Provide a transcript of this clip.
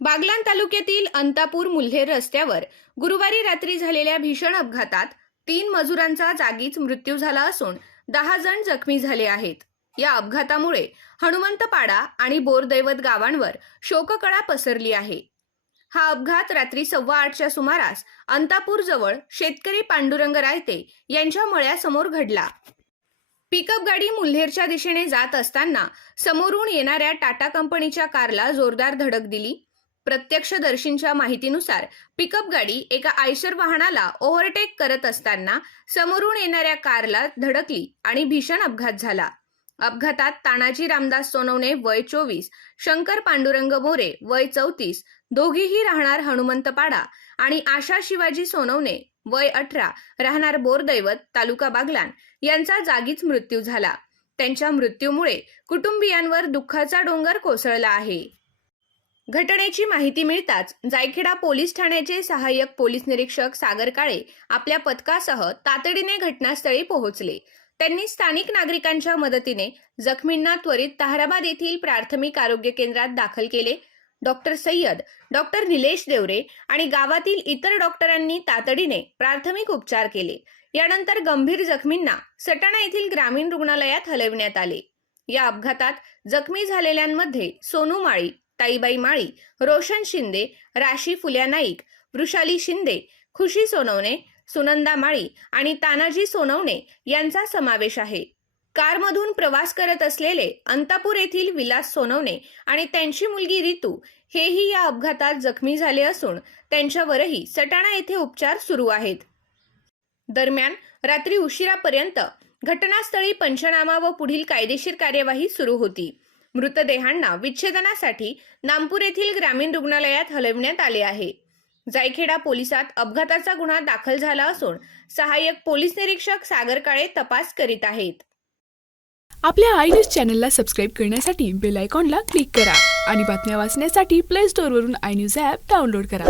बागलाण तालुक्यातील अंतापूर मुल्हेर रस्त्यावर गुरुवारी रात्री झालेल्या भीषण अपघातात तीन मजुरांचा जागीच मृत्यू झाला असून दहा जण जखमी झाले आहेत. या अपघातामुळे हनुमंतपाडा आणि बोरदैवत गावांवर शोककळा पसरली आहे. हा अपघात रात्री सव्वा आठच्या सुमारास अंतापूर जवळ शेतकरी पांडुरंग रायते यांच्या मळ्यासमोर घडला. पिकअप गाडी मुल्हेरच्या दिशेने जात असताना समोरून येणाऱ्या टाटा कंपनीच्या कारला जोरदार धडक दिली. प्रत्यक्षदर्शींच्या माहितीनुसार पिकअप गाडी एका आयशर वाहनाला ओव्हरटेक करत असताना समोरून येणाऱ्या कारला धडकली आणि भीषण अपघात झाला. अपघातात तानाजी रामदास सोनवणे वय चोवीस शंकर पांडुरंग मोरे वय चौतीस दोघीही राहणार हनुमंतपाडा आणि आशा शिवाजी सोनवणे वय अठरा राहणार बोरदैवत तालुका बागलान यांचा जागीच मृत्यू झाला. त्यांच्या मृत्यूमुळे कुटुंबियांवर दुःखाचा डोंगर कोसळला आहे. घटनेची माहिती मिळताच जायखेडा पोलीस ठाण्याचे सहाय्यक पोलीस निरीक्षक सागर काळे आपल्या पथकासह तातडीने घटनास्थळी पोहोचले. त्यांनी स्थानिक नागरिकांच्या मदतीने जखमींना त्वरित ताहराबाद येथील प्राथमिक आरोग्य केंद्रात दाखल केले. डॉक्टर सय्यद डॉक्टर निलेश देवरे आणि गावातील इतर डॉक्टरांनी तातडीने प्राथमिक उपचार केले. यानंतर गंभीर जखमींना सटाणा येथील ग्रामीण रुग्णालयात हलविण्यात आले. या अपघातात जखमी झालेल्यांमध्ये सोनू माळी ताईबाई माळी रोशन शिंदे राशी फुल्या नाईक वृषाली शिंदे खुशी सोनवणे सुनंदा माळी आणि तानाजी सोनवणे यांचा समावेश आहे. कारमधून प्रवास करत असलेले अंतापूर येथील विलास सोनवणे आणि त्यांची मुलगी रितू हेही या अपघातात जखमी झाले असून त्यांच्यावरही सटाणा येथे उपचार सुरू आहेत. दरम्यान रात्री उशिरापर्यंत घटनास्थळी पंचनामा व पुढील कायदेशीर कार्यवाही सुरू होती. मृतदेहांना विच्छेदनासाठी नामपूर येथील ग्रामीण रुग्णालयात हलविण्यात आले आहे. जायखेडा पोलिसात अपघाताचा गुन्हा दाखल झाला असून सहाय्यक पोलीस निरीक्षक सागर काळे तपास करीत आहेत. आपल्या आय न्यूज चॅनलला सबस्क्राईब करण्यासाठी बेल आयकॉनला क्लिक करा आणि बातम्या वाचण्यासाठी प्ले स्टोअरवरून आय न्यूज ॲप डाउनलोड करा.